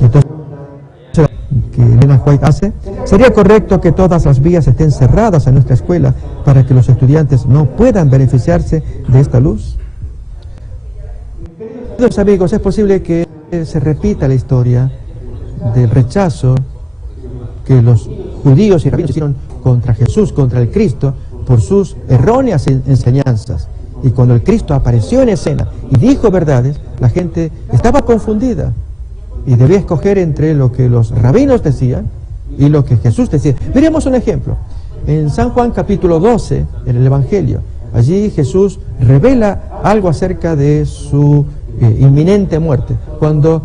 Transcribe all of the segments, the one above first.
Entonces, que Elena White hace, ¿sería correcto que todas las vías estén cerradas en nuestra escuela para que los estudiantes no puedan beneficiarse de esta luz? Queridos amigos, es posible que se repita la historia del rechazo que los judíos y rabinos hicieron contra Jesús, contra el Cristo, por sus erróneas enseñanzas. Y cuando el Cristo apareció en escena y dijo verdades, la gente estaba confundida y debía escoger entre lo que los rabinos decían y lo que Jesús decía. Miremos un ejemplo. En San Juan capítulo 12, en el Evangelio, allí Jesús revela algo acerca de su inminente muerte. Cuando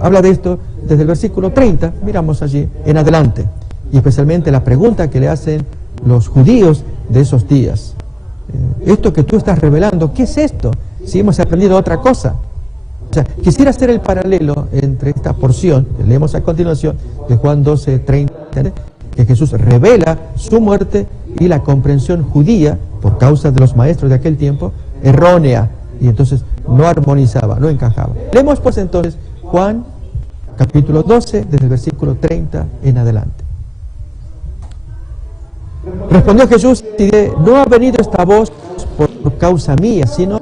habla de esto desde el versículo 30, miramos allí en adelante, y especialmente la pregunta que le hacen los judíos de esos días. Esto que tú estás revelando, ¿qué es esto? Si hemos aprendido otra cosa. O sea, quisiera hacer el paralelo entre esta porción que leemos a continuación de Juan 12, 30, que Jesús revela su muerte, y la comprensión judía, por causa de los maestros de aquel tiempo, errónea, y entonces no armonizaba, no encajaba. Leemos pues entonces Juan capítulo 12, desde el versículo 30 en adelante. Respondió Jesús y dijo: no ha venido esta voz por causa mía, sino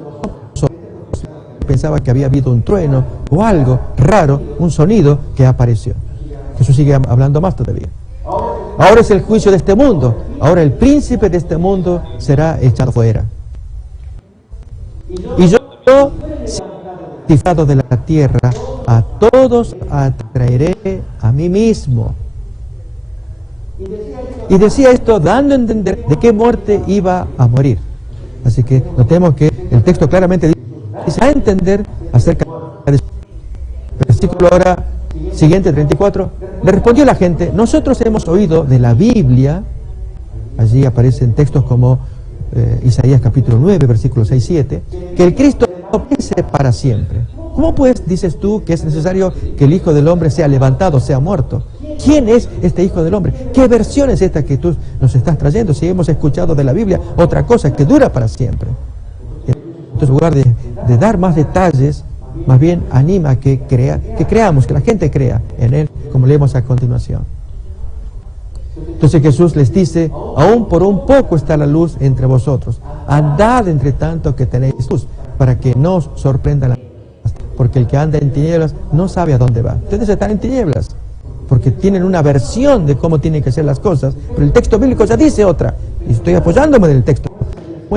pensaba que había habido un trueno o algo raro, un sonido que apareció. Jesús sigue hablando más todavía. Ahora es el juicio de este mundo. Ahora el príncipe de este mundo será echado fuera. Y yo, cifrado de la tierra, a todos atraeré a mí mismo. Y decía esto dando a entender de qué muerte iba a morir. Así que notemos que el texto claramente dice a entender acerca de versículo ahora siguiente, 34. Le respondió la gente: nosotros hemos oído de la Biblia. Allí aparecen textos como Isaías capítulo 9, versículos 6 y 7, que el Cristo no perece para siempre. ¿Cómo pues dices tú que es necesario que el Hijo del Hombre sea levantado, sea muerto? ¿Quién es este Hijo del Hombre? ¿Qué versión es esta que tú nos estás trayendo? Si hemos escuchado de la Biblia otra cosa que dura para siempre. Entonces, en lugar de dar más detalles, más bien anima a que creamos, que la gente crea en Él, como leemos a continuación. Entonces Jesús les dice: aún por un poco está la luz entre vosotros. Andad entre tanto que tenéis luz, para que no os sorprenda la luz. Porque el que anda en tinieblas no sabe a dónde va. Ustedes están en tinieblas porque tienen una versión de cómo tienen que ser las cosas, pero el texto bíblico ya dice otra, y estoy apoyándome del texto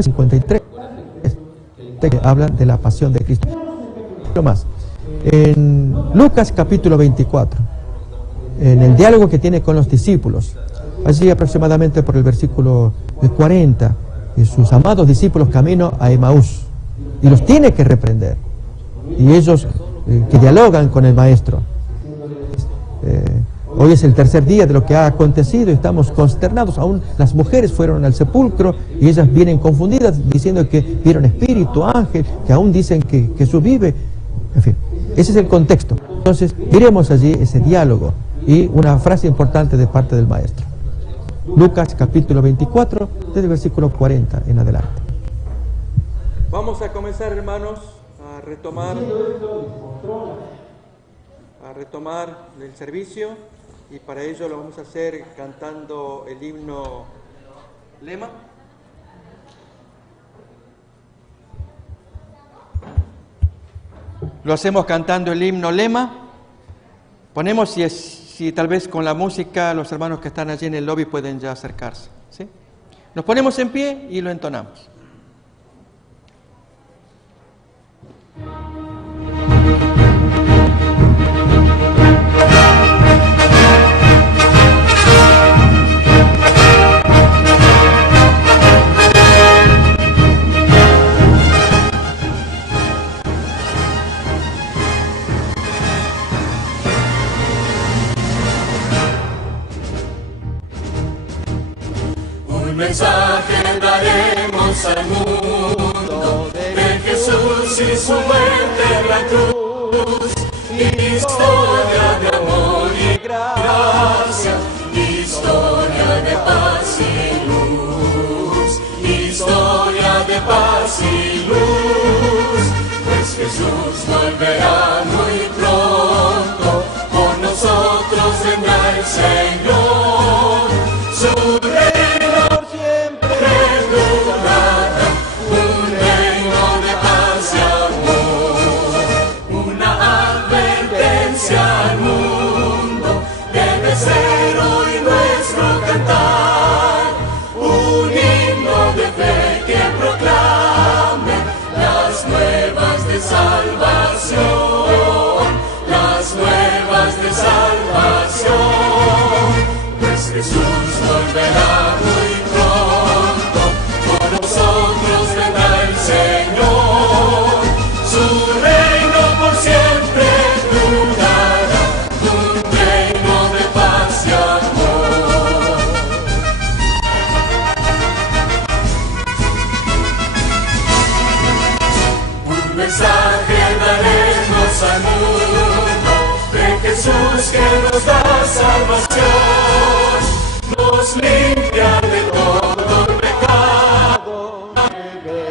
53, que habla de la pasión de Cristo. Lo más, en Lucas capítulo 24, en el diálogo que tiene con los discípulos, allí aproximadamente por el versículo 40, y sus amados discípulos camino a Emaús, y los tiene que reprender, y ellos que dialogan con el maestro. Hoy es el tercer día de lo que ha acontecido y estamos consternados. Aún las mujeres fueron al sepulcro y ellas vienen confundidas diciendo que vieron espíritu, ángel, que aún dicen que Jesús vive. En fin, ese es el contexto. Entonces, miremos allí ese diálogo y una frase importante de parte del maestro. Lucas capítulo 24, desde el versículo 40 en adelante. Vamos a comenzar, hermanos, a retomar el servicio, y para ello lo vamos a hacer cantando el himno Lema. Lo hacemos cantando el himno Lema. Ponemos, si tal vez con la música los hermanos que están allí en el lobby pueden ya acercarse, ¿sí? Nos ponemos en pie y lo entonamos. Un mensaje daremos al mundo de Jesús y su muerte en la cruz, historia de amor y gracia, historia de paz y luz, historia de paz y luz, pues Jesús volverá muy pronto. del Señor, su reino por siempre perdurará, un reino de paz y amor. Una advertencia al mundo debe ser hoy nuestro cantar, un himno de fe que proclame las nuevas de salvación, las nuevas de salvación, pues Jesús volverá muy pronto, por nosotros vendrá el Señor, su reino por siempre durará, un reino de paz y amor. Un mensaje daremos al mundo de Jesús que nos da salvación, nos limpia de todo el pecado,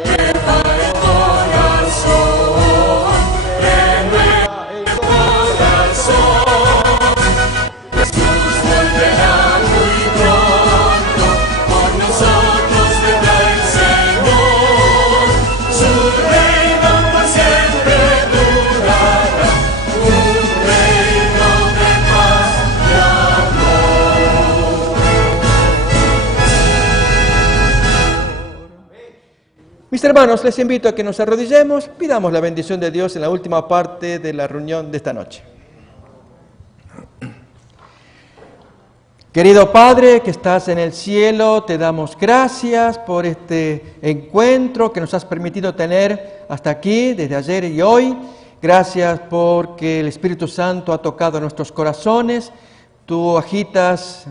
renueva el corazón, renueva el corazón. Jesús volverá muy pronto, por nosotros vendrá el Señor, su reino por siempre durará, un reino de paz y amor. Mis hermanos, les invito a que nos arrodillemos, pidamos la bendición de Dios en la última parte de la reunión de esta noche. Querido Padre que estás en el cielo, te damos gracias por este encuentro que nos has permitido tener hasta aquí, desde ayer y hoy. Gracias porque el Espíritu Santo ha tocado nuestros corazones. Tú agitas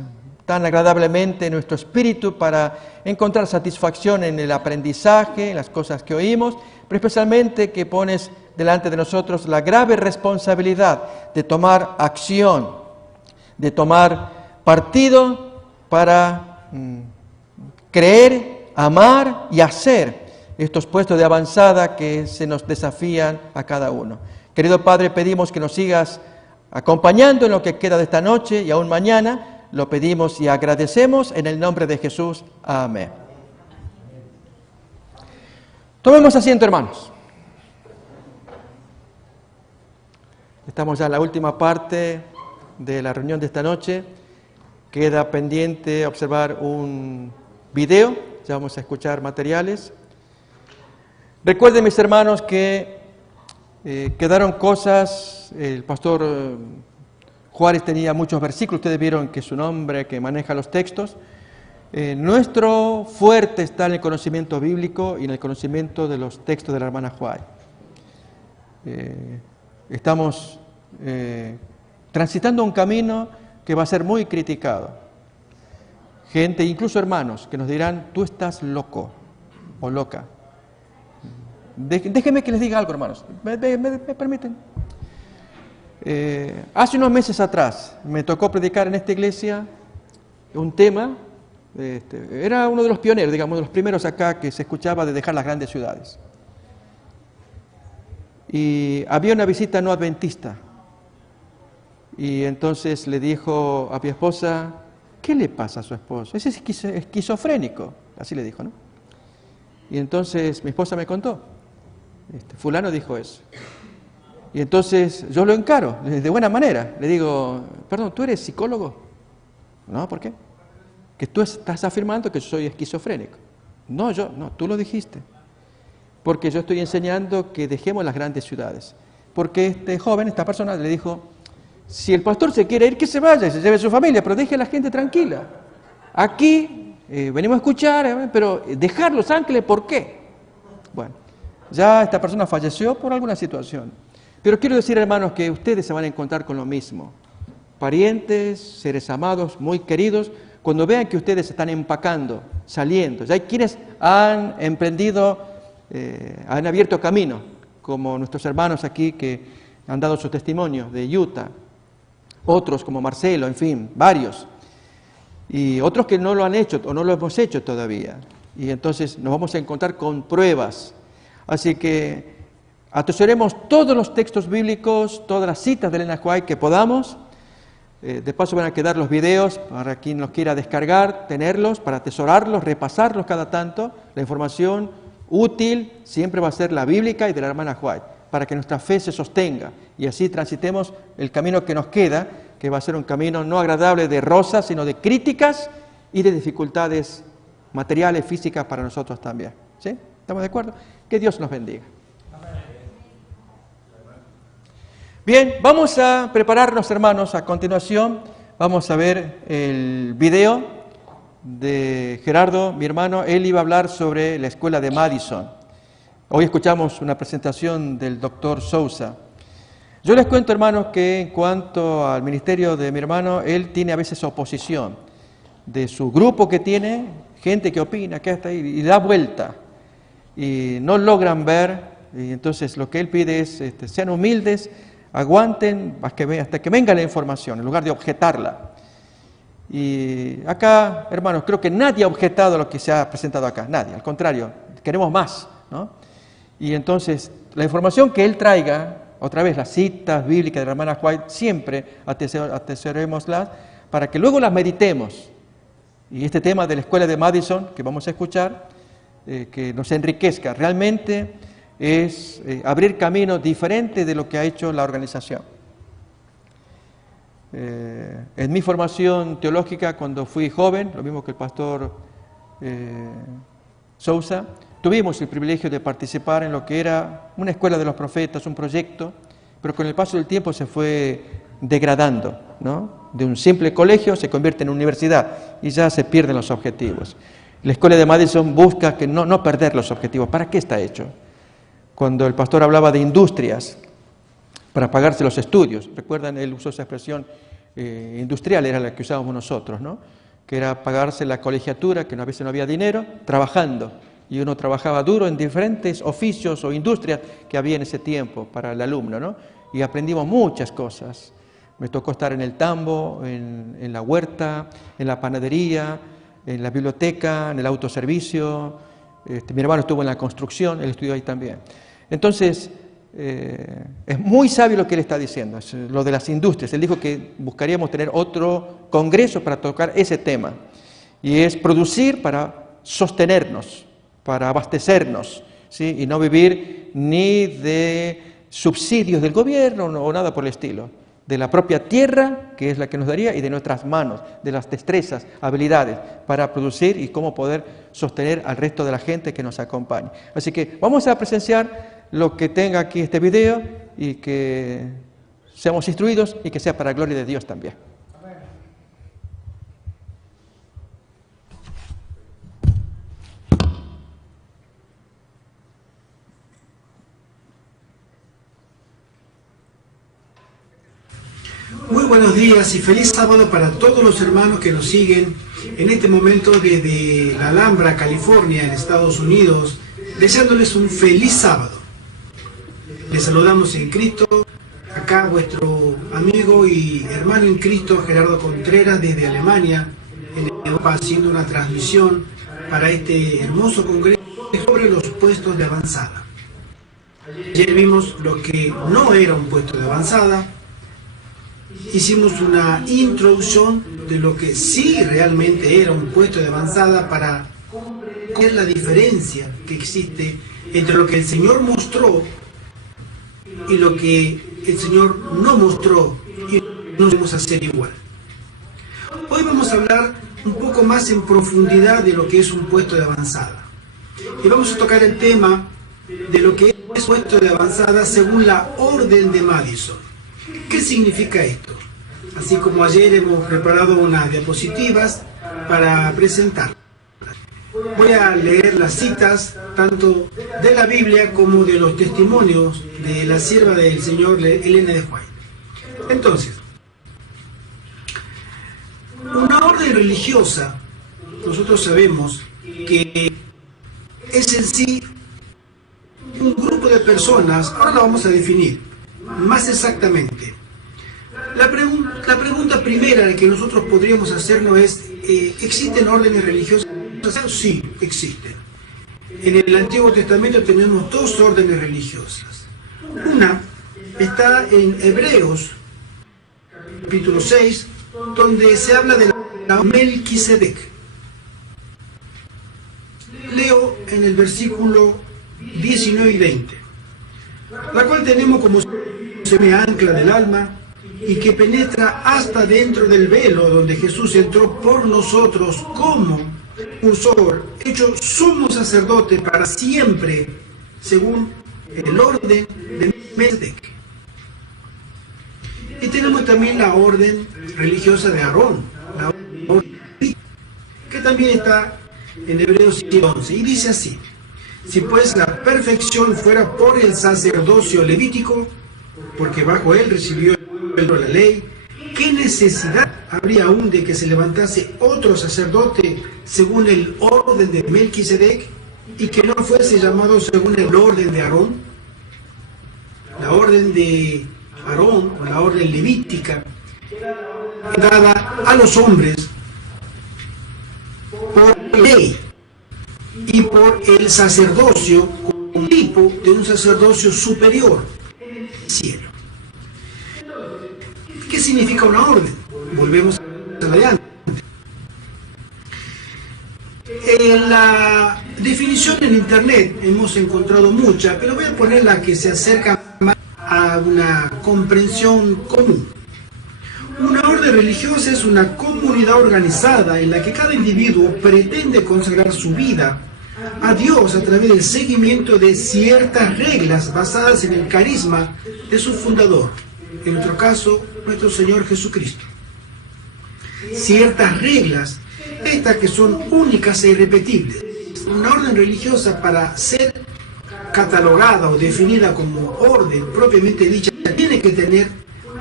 tan agradablemente nuestro espíritu para encontrar satisfacción en el aprendizaje, en las cosas que oímos, pero especialmente que pones delante de nosotros la grave responsabilidad de tomar acción, de tomar partido para creer, amar y hacer estos puestos de avanzada que se nos desafían a cada uno. Querido Padre, pedimos que nos sigas acompañando en lo que queda de esta noche y aún mañana. Lo pedimos y agradecemos en el nombre de Jesús. Amén. Tomemos asiento, hermanos. Estamos ya en la última parte de la reunión de esta noche. Queda pendiente observar un video. Ya vamos a escuchar materiales. Recuerden, mis hermanos, que quedaron cosas. El pastor Juárez tenía muchos versículos. Ustedes vieron que es un hombre que maneja los textos. Nuestro fuerte está en el conocimiento bíblico y en el conocimiento de los textos de la hermana Juárez. Estamos transitando un camino que va a ser muy criticado. Gente, incluso hermanos, que nos dirán, tú estás loco o loca. Déjenme que les diga algo, hermanos. ¿Me permiten? Hace unos meses atrás me tocó predicar en esta iglesia un tema. Era uno de los pioneros, digamos, de los primeros acá que se escuchaba de dejar las grandes ciudades. Y había una visita no adventista. Y entonces le dijo a mi esposa, ¿qué le pasa a su esposo? Es esquizofrénico, así le dijo, ¿no? Y entonces mi esposa me contó, fulano dijo eso. Y entonces yo lo encaro, de buena manera. Le digo, perdón, ¿tú eres psicólogo? No, ¿por qué? Que tú estás afirmando que yo soy esquizofrénico. No, tú lo dijiste. Porque yo estoy enseñando que dejemos las grandes ciudades. Porque este joven, esta persona le dijo, si el pastor se quiere ir, que se vaya y se lleve a su familia, pero deje a la gente tranquila. Aquí venimos a escuchar, pero dejar Los Ángeles, ¿por qué? Bueno, ya esta persona falleció por alguna situación. Pero quiero decir, hermanos, que ustedes se van a encontrar con lo mismo. Parientes, seres amados, muy queridos, cuando vean que ustedes se están empacando, saliendo. Ya hay quienes han emprendido, han abierto camino, como nuestros hermanos aquí que han dado su testimonio de Utah. Otros como Marcelo, en fin, varios. Y otros que no lo han hecho o no lo hemos hecho todavía. Y entonces nos vamos a encontrar con pruebas. Así que atesoremos todos los textos bíblicos, todas las citas de Elena White que podamos, De paso van a quedar los videos para quien los quiera descargar, tenerlos, para atesorarlos, repasarlos cada tanto. La información útil siempre va a ser la bíblica y de la hermana White, para que nuestra fe se sostenga y así transitemos el camino que nos queda, que va a ser un camino no agradable de rosas, sino de críticas y de dificultades materiales, físicas para nosotros también. ¿Sí? ¿Estamos de acuerdo? Que Dios nos bendiga. Bien, vamos a prepararnos, hermanos. A continuación vamos a ver el video de Gerardo, mi hermano. Él iba a hablar sobre la escuela de Madison. Hoy escuchamos una presentación del doctor Sousa. Yo les cuento, hermanos, que en cuanto al ministerio de mi hermano, él tiene a veces oposición de su grupo que tiene, gente que opina, que está ahí, y da vuelta. Y no logran ver, y entonces lo que él pide es, sean humildes, aguanten hasta que venga la información, en lugar de objetarla. Y acá, hermanos, creo que nadie ha objetado lo que se ha presentado acá, nadie, al contrario, queremos más, ¿no? Y entonces, la información que él traiga, otra vez las citas bíblicas de la hermana White, siempre atesorémoslas para que luego las meditemos. Y este tema de la escuela de Madison, que vamos a escuchar, que nos enriquezca, realmente es abrir caminos diferentes de lo que ha hecho la organización. En mi formación teológica, cuando fui joven, lo mismo que el pastor Sousa, tuvimos el privilegio de participar en lo que era una escuela de los profetas, un proyecto, pero con el paso del tiempo se fue degradando, ¿no? De un simple colegio se convierte en universidad y ya se pierden los objetivos. La escuela de Madison busca que no perder los objetivos. ¿Para qué está hecho? Cuando el pastor hablaba de industrias, para pagarse los estudios, recuerdan, él usó esa expresión industrial, era la que usábamos nosotros, ¿no? Que era pagarse la colegiatura, que a veces no había dinero, trabajando. Y uno trabajaba duro en diferentes oficios o industrias que había en ese tiempo para el alumno, ¿no? Y aprendimos muchas cosas. Me tocó estar en el tambo, en la huerta, en la panadería, en la biblioteca, en el autoservicio. Mi hermano estuvo en la construcción, él estudió ahí también. Entonces, es muy sabio lo que él está diciendo, es lo de las industrias. Él dijo que buscaríamos tener otro congreso para tocar ese tema. Y es producir para sostenernos, para abastecernos, ¿sí? Y no vivir ni de subsidios del gobierno o nada por el estilo. De la propia tierra, que es la que nos daría, y de nuestras manos, de las destrezas, habilidades, para producir y cómo poder sostener al resto de la gente que nos acompaña. Así que vamos a presenciar lo que tenga aquí este video y que seamos instruidos y que sea para la gloria de Dios también. Muy buenos días y feliz sábado para todos los hermanos que nos siguen en este momento desde la Alhambra, California, en Estados Unidos, deseándoles un feliz sábado. Les saludamos en Cristo, acá vuestro amigo y hermano en Cristo Gerardo Contreras desde Alemania, en Europa, haciendo una transmisión para este hermoso congreso sobre los puestos de avanzada. Ayer vimos lo que no era un puesto de avanzada. Hicimos una introducción de lo que sí realmente era un puesto de avanzada para ver la diferencia que existe entre lo que el Señor mostró y lo que el Señor no mostró y no debemos hacer igual. Hoy vamos a hablar un poco más en profundidad de lo que es un puesto de avanzada. Y vamos a tocar el tema de lo que es puesto de avanzada según la orden de Madison. ¿Qué significa esto? Así como ayer hemos preparado unas diapositivas para presentar. Voy a leer las citas tanto de la Biblia como de los testimonios de la sierva del Señor Elena de White. Entonces, una orden religiosa, nosotros sabemos que es en sí un grupo de personas, ahora lo vamos a definir más exactamente. La pregunta primera que nosotros podríamos hacernos es, ¿existen órdenes religiosas? Sí, existen. En el Antiguo Testamento tenemos dos órdenes religiosas. Una está en Hebreos, capítulo 6, donde se habla de la Melquisedec. Leo en el versículo 19 y 20, la cual tenemos como me ancla del alma y que penetra hasta dentro del velo donde Jesús entró por nosotros como precursor, hecho sumo sacerdote para siempre, según el orden de Melquisedec. Y tenemos también la orden religiosa de Aarón, la orden que también está en Hebreos 11, y dice así: si pues la perfección fuera por el sacerdocio levítico, porque bajo él recibió la ley, ¿qué necesidad habría aún de que se levantase otro sacerdote según el orden de Melquisedec y que no fuese llamado según el orden de Aarón? La orden de Aarón, o la orden levítica, dada a los hombres por ley y por el sacerdocio como tipo de un sacerdocio superior en el cielo. ¿Qué significa una orden? Volvemos a la de antes. En la definición en internet hemos encontrado mucha, pero voy a poner la que se acerca más a una comprensión común. Una orden religiosa es una comunidad organizada en la que cada individuo pretende consagrar su vida a Dios a través del seguimiento de ciertas reglas basadas en el carisma de su fundador, en nuestro caso, nuestro Señor Jesucristo. Ciertas reglas, estas que son únicas e irrepetibles. Una orden religiosa, para ser catalogada o definida como orden propiamente dicha, tiene que tener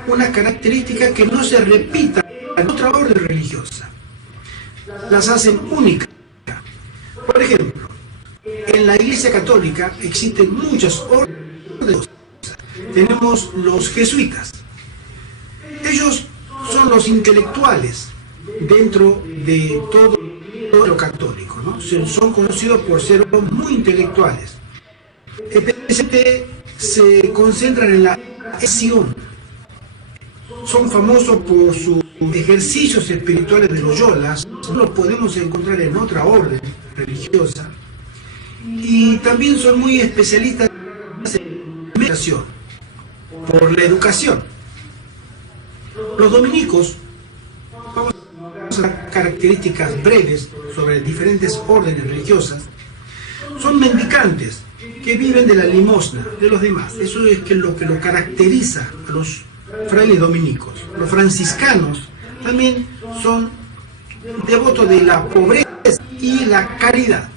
una característica que no se repita en otra orden religiosa. Las hacen únicas. Por ejemplo, en la Iglesia Católica existen muchas órdenes religiosas. Tenemos los jesuitas. Ellos son los intelectuales dentro de todo lo católico, ¿no? Son conocidos por ser muy intelectuales. Especialmente se concentran en la acción. Son famosos por sus ejercicios espirituales de los yolas. No los podemos encontrar en otra orden religiosa. Y también son muy especialistas en la educación, por la educación. Los dominicos, vamos a dar características breves sobre diferentes órdenes religiosas, son mendicantes que viven de la limosna de los demás. Eso es lo que lo caracteriza a los frailes dominicos. Los franciscanos también son devotos de la pobreza y la caridad.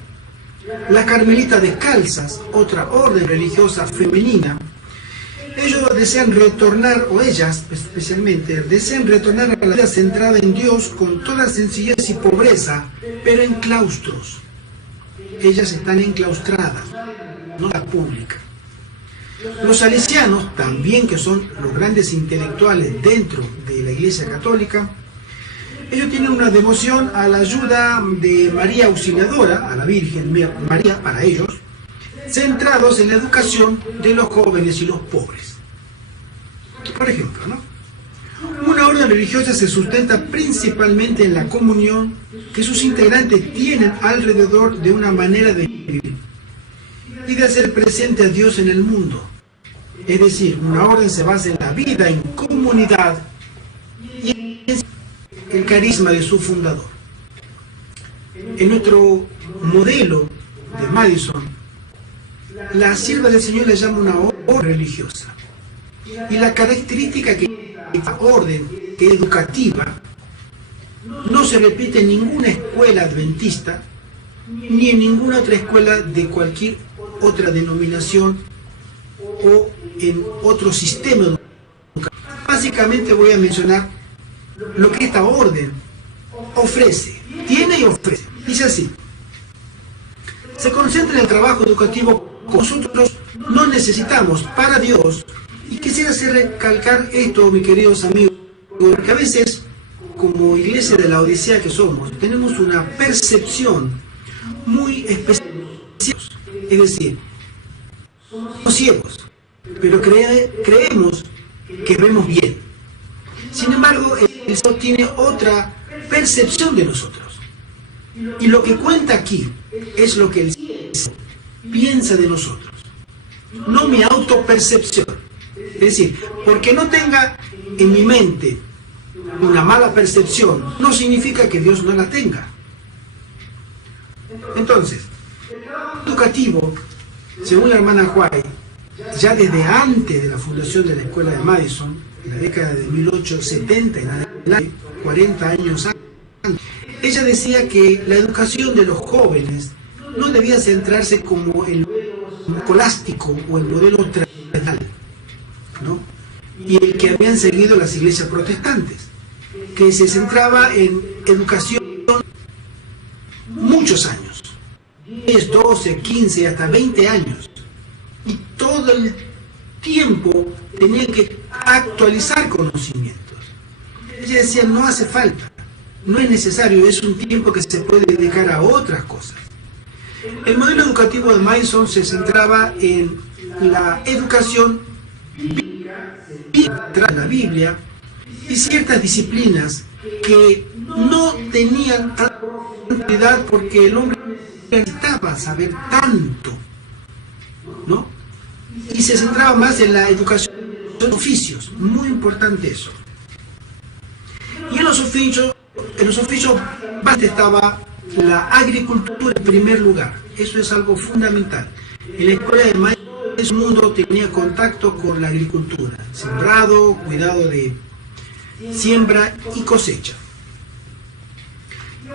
Las carmelitas descalzas, otra orden religiosa femenina, ellos desean retornar, o ellas especialmente, desean retornar a la vida centrada en Dios con toda sencillez y pobreza, pero en claustros. Ellas están enclaustradas, no la pública. Los salesianos, también, que son los grandes intelectuales dentro de la Iglesia Católica, ellos tienen una devoción a la ayuda de María Auxiliadora, a la Virgen María, para ellos, centrados en la educación de los jóvenes y los pobres. Por ejemplo, ¿no? Una orden religiosa se sustenta principalmente en la comunión que sus integrantes tienen alrededor de una manera de vivir y de hacer presente a Dios en el mundo. Es decir, una orden se basa en la vida en comunidad y en el carisma de su fundador. En nuestro modelo de Madison, la sierva del Señor le llama una orden religiosa. Y la característica que esta orden educativa no se repite en ninguna escuela adventista ni en ninguna otra escuela de cualquier otra denominación o en otro sistema educativo. Básicamente voy a mencionar lo que esta orden ofrece, tiene y ofrece. Dice así: se concentra en el trabajo educativo que nosotros no necesitamos para Dios. Y quisiera recalcar esto, mis queridos amigos, porque a veces, como iglesia de la Odisea que somos, tenemos una percepción muy especial. Es decir, somos ciegos, pero creemos que vemos bien. Sin embargo, el Señor tiene otra percepción de nosotros. Y lo que cuenta aquí es lo que el Señor piensa de nosotros, no mi autopercepción. Es decir, porque no tenga en mi mente una mala percepción, no significa que Dios no la tenga. Entonces, el trabajo educativo, según la hermana White, ya desde antes de la fundación de la escuela de Madison, en la década de 1870, en adelante, 40 años antes, ella decía que la educación de los jóvenes no debía centrarse como el escolástico o el modelo tradicional, ¿no? Y el que habían seguido las iglesias protestantes, que se centraba en educación muchos años, 10, 12, 15, hasta 20 años, y todo el tiempo tenían que actualizar conocimientos. Ella decía, no hace falta, no es necesario, es un tiempo que se puede dedicar a otras cosas. El modelo educativo de Madison se centraba en la educación tras la Biblia y ciertas disciplinas que no tenían tanta utilidad porque el hombre necesitaba saber tanto, ¿no? Y se centraba más en la educación de oficios, muy importante eso. Y en los oficios bastante estaba la agricultura en primer lugar. Eso es algo fundamental. En la escuela de Madison, el mundo tenía contacto con la agricultura, sembrado, cuidado de siembra y cosecha.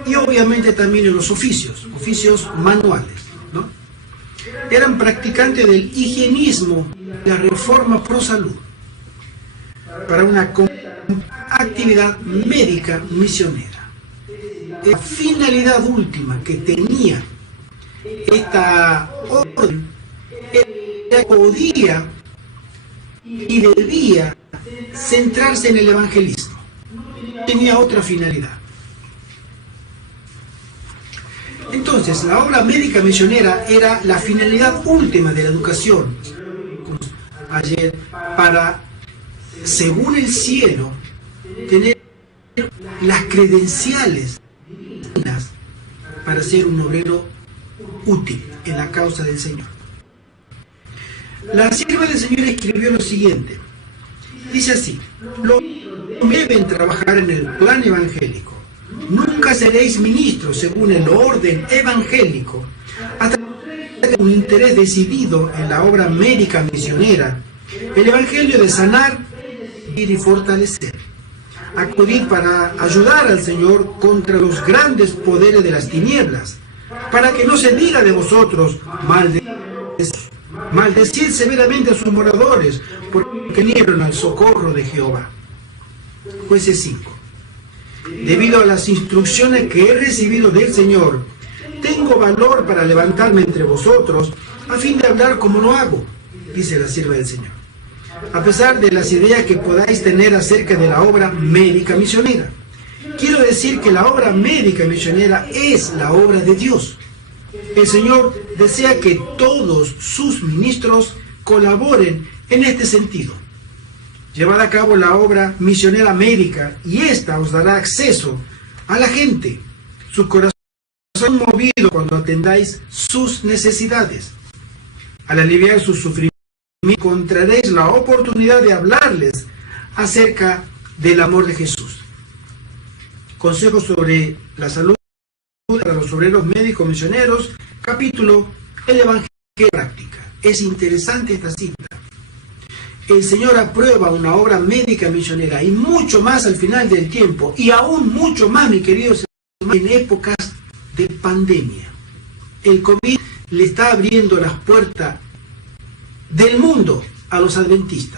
Y obviamente también en los oficios manuales, ¿no? Eran practicantes del higienismo, la reforma pro salud, para una actividad médica misionera. La finalidad última que tenía esta orden era que podía y debía centrarse en el evangelismo. Tenía otra finalidad. Entonces, la obra médica misionera era la finalidad última de la educación ayer para, según el cielo, tener las credenciales para ser un obrero útil en la causa del Señor. La sierva del Señor escribió lo siguiente. Dice así: los deben trabajar en el plan evangélico. Nunca seréis ministros según el orden evangélico hasta que tengan un interés decidido en la obra médica misionera, el evangelio de sanar y fortalecer. Acudir para ayudar al Señor contra los grandes poderes de las tinieblas, para que no se diga de vosotros maldecir severamente a sus moradores, porque vinieron al socorro de Jehová. Jueces 5. Debido a las instrucciones que he recibido del Señor, tengo valor para levantarme entre vosotros a fin de hablar como lo hago, dice la sierva del Señor, a pesar de las ideas que podáis tener acerca de la obra médica misionera. Quiero decir que la obra médica misionera es la obra de Dios. El Señor desea que todos sus ministros colaboren en este sentido. Llevad a cabo la obra misionera médica y ésta os dará acceso a la gente. Su corazón movido cuando atendáis sus necesidades. Al aliviar sus sufrimientos, encontraréis la oportunidad de hablarles acerca del amor de Jesús. Consejos sobre la salud para los obreros médicos misioneros, capítulo El Evangelio Práctica. Es interesante esta cita. El Señor aprueba una obra médica misionera y mucho más al final del tiempo, y aún mucho más, mi queridos hermanos, en épocas de pandemia. El COVID le está abriendo las puertas del mundo a los adventistas.